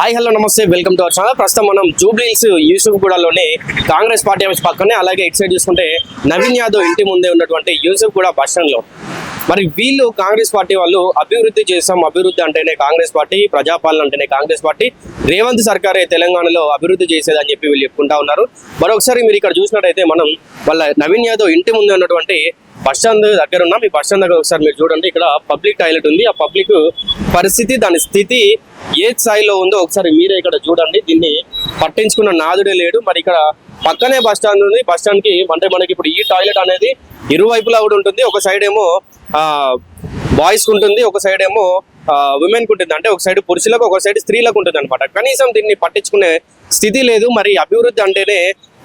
Hi hello నమస్తే welcome to our channel. ప్రస్తుతం మనం జూబ్లీ హిల్స్ యూసుఫ్గూడలోని కాంగ్రెస్ పార్టీ ఆఫీస్ పక్కనే, అలాగే ఇటు సైడ్ చూసుకుంటే నవీన్ యాదవ్ ఇంటి ముందే ఉన్నటువంటి యూసుఫ్గూడ బస్ స్టాండ్ లో మరి వీళ్ళు కాంగ్రెస్ పార్టీ వాళ్ళు అభివృద్ధి చేస్తాం, అభివృద్ధి అంటేనే కాంగ్రెస్ పార్టీ, ప్రజాపాలన అంటేనే కాంగ్రెస్ పార్టీ, రేవంత్ సర్కారే తెలంగాణలో అభివృద్ధి చేసేదని చెప్పి వీళ్ళు చెప్పుకుంటా ఉన్నారు. మరొకసారి మీరు ఇక్కడ చూసినట్టయితే మనం వాళ్ళ నవీన్ యాదవ్ ఇంటి ముందే ఉన్నటువంటి బస్ స్టాండ్ దగ్గర ఉన్నాం. ఈ బస్ స్టాండ్ దగ్గర ఒకసారి మీరు చూడండి, ఇక్కడ పబ్లిక్ టాయిలెట్ ఉంది. ఆ పబ్లిక్ పరిస్థితి, దాని స్థితి ఏ స్థాయిలో ఉందో ఒకసారి మీరే ఇక్కడ చూడండి. దీన్ని పట్టించుకున్న నాదుడే లేడు. మరి ఇక్కడ పక్కనే బస్ స్టాండ్ ఉంది. బస్ స్టాండ్ కి అంటే మనకి ఇప్పుడు ఈ టాయిలెట్ అనేది ఇరువైపులా కూడా ఉంటుంది. ఒక సైడ్ ఏమో బాయ్స్ కు ఉంటుంది, ఒక సైడ్ ఏమో ఉమెన్ కు ఉంటుంది. అంటే ఒక సైడ్ పురుషులకు, ఒక సైడ్ స్త్రీలకు ఉంటుంది అనమాట. కనీసం దీన్ని పట్టించుకునే స్థితి లేదు. మరి అభివృద్ధి అంటేనే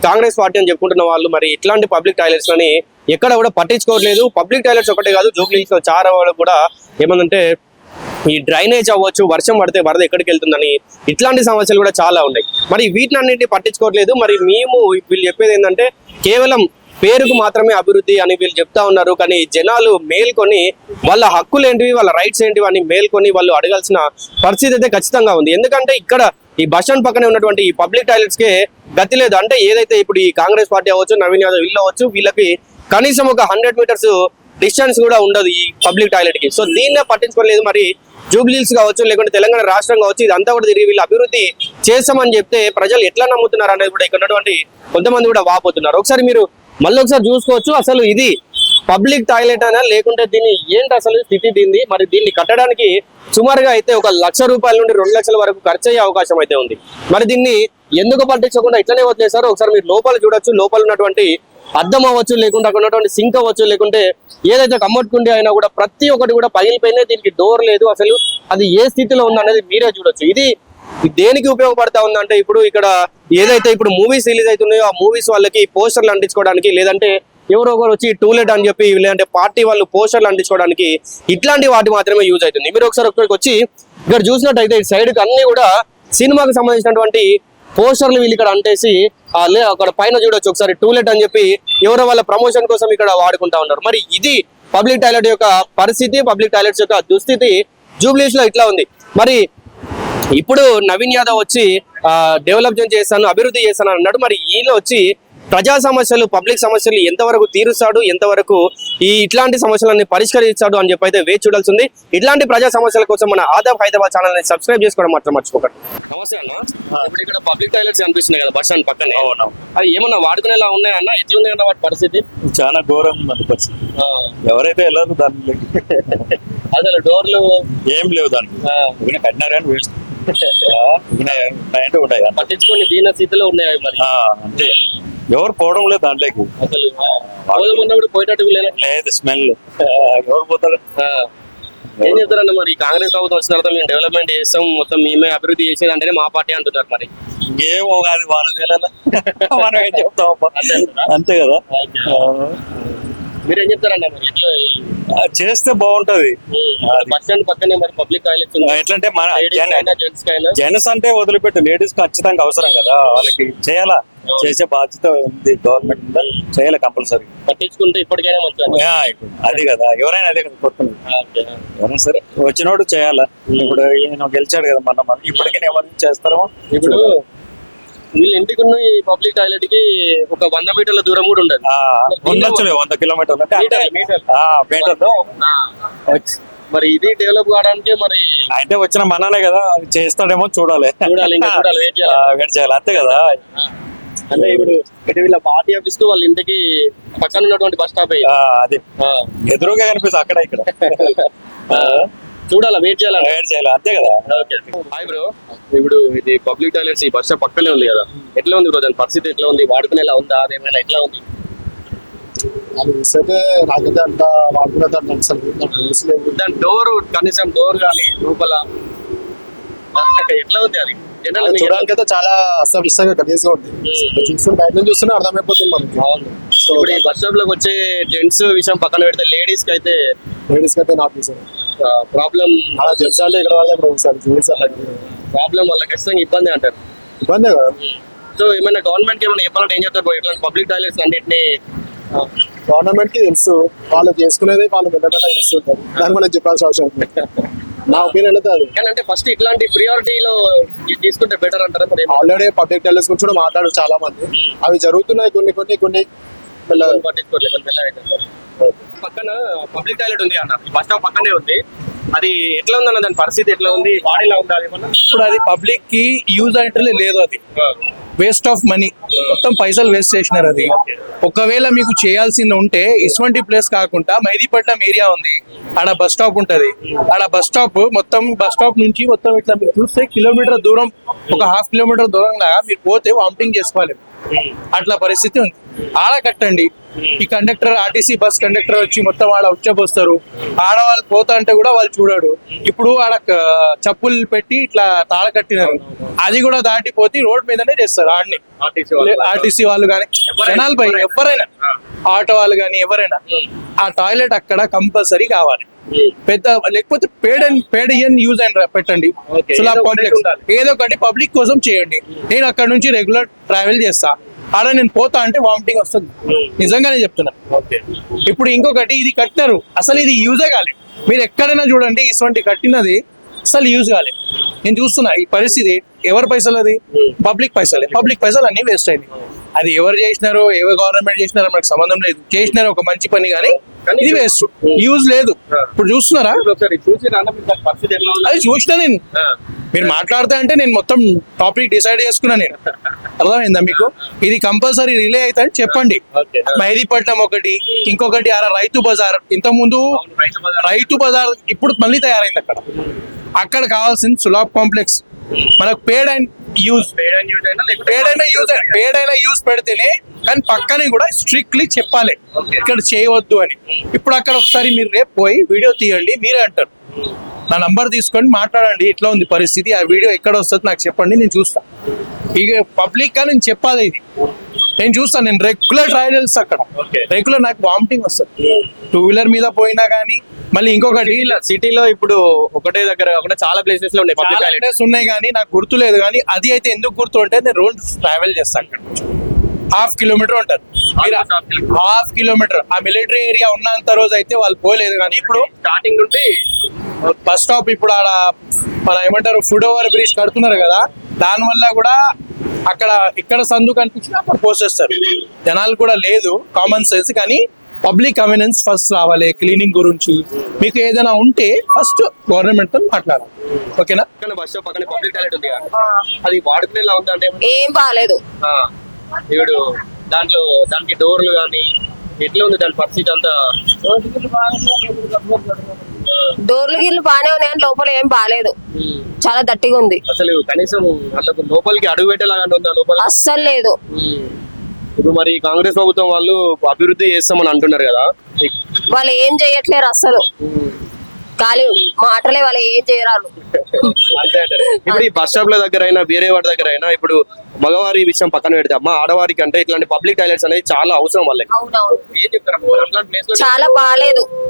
కాంగ్రెస్ పార్టీ అని చెప్పుకుంటున్న వాళ్ళు మరి ఇట్లాంటి పబ్లిక్ టాయిలెట్స్ అని ఎక్కడ కూడా పట్టించుకోవట్లేదు. పబ్లిక్ టాయిలెట్స్ ఒకటే కాదు, జూబ్లీ హిల్స్ లో చాలా వాళ్ళు కూడా ఏమందంటే ఈ డ్రైనేజ్ అవ్వచ్చు, వర్షం పడితే వరద ఎక్కడికి వెళ్తుందని ఇట్లాంటి సమస్యలు కూడా చాలా ఉన్నాయి. మరి వీటిని అన్నింటినీ పట్టించుకోవట్లేదు. మరి మేము వీళ్ళు చెప్పేది ఏంటంటే కేవలం పేరుకు మాత్రమే అభివృద్ధి అని వీళ్ళు చెప్తా ఉన్నారు. కానీ జనాలు మేల్కొని వాళ్ళ హక్కులు ఏంటివి, వాళ్ళ రైట్స్ ఏంటివి అని మేల్కొని వాళ్ళు అడగాల్సిన పరిస్థితి అయితే ఖచ్చితంగా ఉంది. ఎందుకంటే ఇక్కడ ఈ బస్ స్టాండ్ పక్కనే ఉన్నటువంటి ఈ పబ్లిక్ టాయిలెట్స్ కే గతి లేదు. అంటే ఏదైతే ఇప్పుడు ఈ కాంగ్రెస్ పార్టీ అవ్వచ్చు, నవీన్ యాదవ్ వీళ్ళు అవ్వచ్చు, వీళ్ళకి కనీసం ఒక 100 మీటర్స్ డిస్టెన్స్ కూడా ఉండదు ఈ పబ్లిక్ టాయిలెట్ కి. సో దీన్నే పట్టించుకోలేదు. మరి జూబ్లీ హిల్స్ కావచ్చు, లేకుంటే తెలంగాణ రాష్ట్రం కావచ్చు, ఇదంతా కూడా తిరిగి వీళ్ళు అభివృద్ధి చేస్తామని చెప్తే ప్రజలు ఎట్లా నమ్ముతున్నారు అనేది కూడా ఇక్కడ ఉన్నటువంటి కొంతమంది కూడా వాపోతున్నారు. ఒకసారి మీరు మళ్ళీ ఒకసారి చూసుకోవచ్చు. అసలు ఇది పబ్లిక్ టాయిలెట్ అయినా లేకుంటే దీన్ని ఏంటి అసలు స్థితి దీన్ని. మరి దీన్ని కట్టడానికి సుమారుగా అయితే ఒక ₹1,00,000 నుండి 2 లక్షల వరకు ఖర్చు అయ్యే అవకాశం అయితే ఉంది. మరి దీన్ని ఎందుకు పట్టించకుండా ఇట్లనే వదిలేశారు. ఒకసారి మీరు లోపల చూడొచ్చు. లోపల ఉన్నటువంటి అద్దం అవ్వచ్చు, లేకుంటే అక్కడ ఉన్నటువంటి సింక్ అవ్వచ్చు, లేకుంటే ఏదైతే కమ్మట్టుకుండి అయినా కూడా ప్రతి ఒక్కటి కూడా పగిలిపోయినాయి. దీనికి డోర్ లేదు. అసలు అది ఏ స్థితిలో ఉంది అనేది మీరే చూడొచ్చు. ఇది దేనికి ఉపయోగపడతా ఉందంటే ఇప్పుడు ఇక్కడ ఏదైతే ఇప్పుడు మూవీస్ రిలీజ్ అవుతున్నాయో ఆ మూవీస్ వాళ్ళకి పోస్టర్లు అంటించుకోవడానికి, లేదంటే ఎవరో ఒకరు వచ్చి టూలెట్ అని చెప్పి, లేదంటే పార్టీ వాళ్ళు పోస్టర్లు అంటించుకోవడానికి ఇట్లాంటి వాటి మాత్రమే యూజ్ అవుతుంది. మీరు ఒకసారి ఒక్కడికి వచ్చి ఇక్కడ చూసినట్టయితే ఈ సైడ్ కి అన్ని కూడా సినిమాకి సంబంధించినటువంటి పోస్టర్లు వీళ్ళు ఇక్కడ అంటేసి అక్కడ పైన చూడొచ్చు. ఒకసారి టూలెట్ అని చెప్పి ఎవరో వాళ్ళ ప్రమోషన్ కోసం ఇక్కడ వాడుకుంటా ఉన్నారు. మరి ఇది పబ్లిక్ టాయిలెట్ యొక్క పరిస్థితి, పబ్లిక్ టాయిలెట్స్ యొక్క దుస్థితి జూబ్లీస్ లో ఇట్లా ఉంది. మరి ఇప్పుడు నవీన్ యాదవ్ వచ్చి డెవలప్ చేస్తాను, అభివృద్ధి చేస్తాను అన్నాడు. మరి ఈయన వచ్చి ప్రజా సమస్యలు, పబ్లిక్ సమస్యలు ఎంతవరకు తీరుస్తాడు, ఎంతవరకు ఇట్లాంటి సమస్యలన్నీ పరిష్కరిస్తాడు అని చెప్పి అయితే వేచి చూడాల్సింది. ఇట్లాంటి ప్రజా సమస్యల కోసం మన ఆదాబ్ హైదరాబాద్ ఛానల్ ని సబ్స్క్రైబ్ చేసుకోవడం మాత్రం మర్చిపోకండి. నమస్తే అన్న. ఇప్పుడు ఇక్కడ పబ్లిక్ టాయిలెట్స్ అనిపిస్తున్నాయి కదా బస్ స్టాండ్ పక్కనే, అవి ఏమన్నా వాడుకునేలా ఉన్నాయన్న? ఎట్లున్నాయి అన్న వాటి పరిస్థితి? చాలా ఘోరం పరిస్థితి. ఎవరైతే వెళ్ళారు దాని అసలు డోర్లు ఏం లేవు, దానికి కట్టినారు కానీ వేస్ట్ ఉన్నాయంటే ఉంటాయి. పట్టించుకొని దీన స్థితిలో ఉన్నాయి. మరి అంటే ఎవరు పోవడం లేదు దాంట్లోకి. అసలు ఉన్నప్పుడు పోయేటట్టు లేదు, స్మెల్. ఎవరు పోతారు? ఏం చెప్తారన్న? మరి కాంగ్రెస్ ప్రభుత్వం వచ్చిన తర్వాత మేము డెవలప్మెంట్ చేస్తాం, మొత్తం మేమే అభివృద్ధి చేసేది అంటేనే మా పార్టీ అంటున్నారు. మరి ఏమో కాదు, వాళ్ళకి వెళ్ళాలా, మనం ఏం చెప్తాం. అంతే కదా. మీరేం చెప్తారన్న? మరి ఎట్లా చేస్తే బాగుంటది. బస్ స్టాండ్ పక్కనే మరి పబ్లిక్ టాయిలెట్స్ ఎట్లంటే మన జెంట్స్ అంటే వదిలిపెట్టి లేడీస్ ఖచ్చితంగా అవసరం కదా, వాళ్ళకి చేయాలా, చేసే బాధ్యత ఉంది గవర్నమెంట్, చేయాలి కంపల్సరీ. పట్టించుకుంటే ఇప్పటికైనా మంచిది. అది కదా, ఎవరైనా అదే కదా కొడుతున్నారు. ఎవరైనా సరే వచ్చినోడు చేయాలా. ఇప్పుడు ఈయన గెలిచాడు కదా మన ఇప్పటికైనా ఎవరు చేస్తారో. ఇప్పుడు వీళ్ళ ఇంటికి ఉన్న ఈ పబ్లిక్ టాయిలెట్ కి ఒక 100 మీటర్ల దూరం కూడా ఉండదు. ఉండొచ్చు, 100 కిలోమీటర్లు మరి ఇది డెవలప్ కావడానికి మరి అంటే వచ్చిన మననే కదా, చేస్తాడేమో చూడాలి. వెయిట్ చేయాలి, అంతే కదా. అంటే ఇప్పుడు వీళ్ళ పార్టీ ఆఫీస్ కు వాళ్ళ ఇంటికి పక్కన ఉన్నటువంటి బస్ స్టాప్ అది ఎదురుగా కనిపిస్తుంది అక్కడ ఇక్కడ. చూడాలా, వెయిట్ చేయాలి, అంతే కదా. హాయ్ బ్రో, ఇప్పుడు ఇది పబ్లిక్ టాయిలెట్స్ ఈ బస్ స్టాప్ పక్కనే ఉంది కదా, ఎట్లా ఉంది బ్రో? దాని పరిస్థితి ఎట్లా ఉంది? వాడుకునేలా ఉందా? అదేమైనా ఎట్లా ఉంది? దాని డోర్, కనీసం డోర్ కానీ లోపల ఎట్లా ఉంది? అది చూడడానికి అయితే చాలా అస్తవ్యస్తంగా గలీజ్గా ఉంది. చూస్తున్న బయట నుంచి చూస్తున్నా అర్థమైపోతుంది మనకి. ఇప్పుడు ఈ బస్ స్టాప్ లోకి వచ్చే జెంట్స్ విషయం పక్కన పెడితే లేడీస్ కి అయితే నాకు ప్రాబ్లం. జెంట్స్ అంటే ఇక్కడ ప్రాబ్లం వల్ల ఖచ్చితంగా ఇబ్బంది అంటారు. ఇబ్బందే కదా. సో ఏమైనా గవర్నమెంట్ కి ఏమైనా చెప్పాలంటే ఏం చెప్తారు? ఇట్లాంటి పబ్లిక్ టాయిలెట్స్ అన్నింటినీ గవర్నమెంట్ కి తెలుసు, వాళ్ళు చేసుకునేది వాళ్ళు మెల్లమెల్ల చేస్తుంటారు. దాని మనం చెప్పాల్సిన అవసరం ఉంది. నా ఒపీనియన్ అయితే అది. కానీ అంటే ఫస్ట్ ఇట్లాంటి ప్రియారిటీలో తీసుకుంటే బెటర్ అంటారా మరి? ఆల్రెడీ పబ్లిక్ టాయిలెట్స్ గురించి కూడా మాట్లాడారు చాలా మంది. అవి జరుగుతున్నాయి కొన్ని పట్టించుకోవట్లేదు. పక్కన పబ్లిక్ టాయిలెట్ ఉంది అన్న, బస్ స్టాప్ పక్కనే ఉంది. అది ఎట్లా ఉందన్న, దాని పరిస్థితి ఎట్లా ఉంది, వాడేలా ఉండాలి ఏమన్నా? ఇప్పుడు అది పబ్లిక్ కి యూజ్ అంటే లేదు, అది వేస్ట్ ఆఫ్ మనీ, మొత్తం పైసలు వేస్ట్ చేసినారు. అది ఒకవేళ మీకు చేయాల్సింది ఉంటే ఇటువంటి ప్లేస్ కాకుండా మైదీపట్నం ఏరియా ఉంది, ఆడ బస్ స్టాప్ ఉంటది. ఆడ బస్ స్టాప్ మొత్తం బస్ స్టాప్ నుంచి మొత్తం ఇట్లా మీరు చూస్తే కిలోమీటర్ దూరం, ఒక హాఫ్ కిలోమీటర్ దూరం లాగా మీరు పోతే వామిటింగ్ చేసుకోవాలి, అట్లా పరిస్థితి ఉంది. ఆడ కట్టండి. ఈ కండక్టర్, ఆర్టీసీ బస్ కండక్టర్ వచ్చి మొత్తం ఆడ ఉచ్చబోస్తారు. ఆడవాళ్ళు పోతా అంటే కూడా వాళ్ళు చూడడు. ఇప్పుడు ఆడ చెప్పులు పెట్టి ఇట్లా తాళ కట్టినారు, అది కూడా దాటిపోతే రోడ్ మీదనే చేస్తారు ఆడిని. ఆర్టీసీ వాళ్ళు కానీ జనాలు పై ఎవరైనా, ఆటో వాళ్ళు కానీ ఎవరైనా, ఆ టాయిలెట్ అక్కడ కంపల్సరీ కావాలి. పెద్ద లేకపోతే పేడ్ యూజ్ అండ్ పెట్టండి. సులాబ్ కాంప్లెక్స్ ఏదో ఒకటి పబ్లిక్ కోసం చేయండి. నేను అక్కడ నుంచి రెగ్యులర్ ట్రావెల్ చేస్తా, ఆడ నేను పోతా అంటే వామిటింగ్ వస్తుంది, నిజంగానే చెప్తున్నాను. ఇప్పుడు ఇంకొకటి, ఇది కట్టినారు అసలు ఇది యూజే కాలేదు. మీరు ఎక్కడైనా చూడండి ఇటువంటి కట్టినది అసలు యూజ్ కాలేదు. నేను చూస్తున్నా ఈ పరిస్థితి. ఎవరి పైసలు అది? పబ్లిక్ పైసలే. పబ్లిక్ పైసలు అన్ని వేస్ట్ అయింది. అది ఎవరు చేసినారో, ఎవరు గవర్నమెంట్ చేసినారో మనకు సంబంధం లేదు. చేసినారో ఒక మంచి పని, కానీ ఇది వేస్ట్, యూజ్ లేదు. ఇప్పుడు చూస్తున్నారా? అది చూసినా నేను, మీరు మాట్లాడుతా అంటే నేను మొత్తం టాపిక్ డిసైడ్ చేసుకున్నా నేను. అర్థమైందా మీకు? ఇది కంపల్సరీ రిలే అయితే అని చెప్పండి. మెహదీపట్నం ఒకటి, ఇంకొకటి రైతు బజార్. ఇంత ముందు రైతు బజార్ ఇప్పుడు మళ్ళీ తయారైంది. అక్కడ కావాల్సింది సులాబ్ కాంప్లెక్స్. మనకు పేడ్ అండ్ యూజ్ పెడితేనే, కానీ పక్కనే కూడా స్ట్రిక్ట్లీ చెప్పాలి ఇక్కడ చేయవద్దు అని. ఇప్పుడు అక్కడ ఒకసారి మీరు రేపు పోయి వీడియో తీయండి, మీరే అంటారు. నా నంబర్ తీసుకొని మాట్లాడండి, ఇట్లా ఉంది పరిస్థితి, ఆ వీడియో ఎక్కడ వస్తుంది నాకు చెప్పండి, నేను చూస్తా. ఇక పబ్లిక్ గా నేను చెప్పాలి, ఇది నేను చూస్తాను. నేను రెగ్యులర్ ట్రావెల్స్ అక్కడ, రెగ్యులర్ నాకు వామిటింగ్ వస్తుంది. 2 వీలర్ మీద పోయినా కానీ. మళ్ళీ ఇంకొకటి, సిటీలో ఇప్పుడు ఒకటే దగ్గర కాకుండా చాలా ప్లేసెస్ లో ఉన్నాయి పబ్లిక్ టాయిలెట్స్ ఉన్నాయి, కానీ నాకు గుర్తులేదు. కానీ అది అయితే ఎందుకు గుర్తు అంటే నేను రోజు ట్రావెల్ చేస్తాను. అక్కడ నుంచి 1/2 కిలోమీటర్ ఉంటుంది. హాఫ్ కిలోమీటర్ ఆ మిలిటరీ ఏరియా ఉన్నంత రోజు అయితే వాళ్ళు పోలేదు. కానీ ఇప్పుడు స్టార్టింగ్ నుండి బస్ స్టాప్, ఇప్పుడు ఆడ మన ఏమంటారు ఫుడ్ ఓవర్ బ్రిడ్జ్ కడుతున్నారు కదా, దాని వల్ల కూడా అక్కడ ఇక్కడ సందు కనిపించినా అక్కడ పోసేస్తారు. జనాలు కూడా లేదు కామన్ సెన్స్. కానీ పబ్లిక్ అవేర్నెన్స్ ఫస్ట్ రావాలి క్లీనింగ్ గురించి. మీకు ఏదైనా ఉంటే ఫస్ట్ గవర్నమెంట్ తో మాట్లాడాలి, ఓకేనా? బస్ స్టాప్ పక్కన పబ్లిక్ టాయిలెట్ ఉంది కదా, అది వాడుకునేలా ఉంది అంటే? ఏం బాగాలేదు. ఇప్పుడు దాంట్లో దానికి డోర్లు కానీ ఎట్లా ఉంది దాని పరిస్థితి అంతా? డోర్లు గిర్లు బాగానే ఉన్నాయి, కానీ లోపల ఏం బాగాలేదు, చాలా దట్టిగా ఉంది. అసలు కనీసం వాళ్ళకు లోపలికి అడుగు పెట్టేలాగా ఉందా లోపల? అస్సలు లేదు. ఇప్పుడు మరి కాంగ్రెస్ ప్రభుత్వం వాళ్ళు అభివృద్ధి చేస్తామని అంటున్నారు కదా, వాళ్ళు ఏం చేయట్లేరు అస్సలు. ఖాళీ మాటలే, వాళ్ళు ఏం చేయరాలు. ఇప్పుడు ఈ బస్ స్టాప్ ల దగ్గర అయినా వేరే వాటి దగ్గర అయినా, ఇప్పుడు మగవారి విషయం పక్కన పెడితే అమ్మ ఆడవారికి అంటే ఇట్లాంటి పబ్లిక్ టాయిలెట్స్ అనేది చాలా అవసరం వాళ్ళకి. అవునవును, ఏం చెప్తారు? చాలా బాగాలేదు.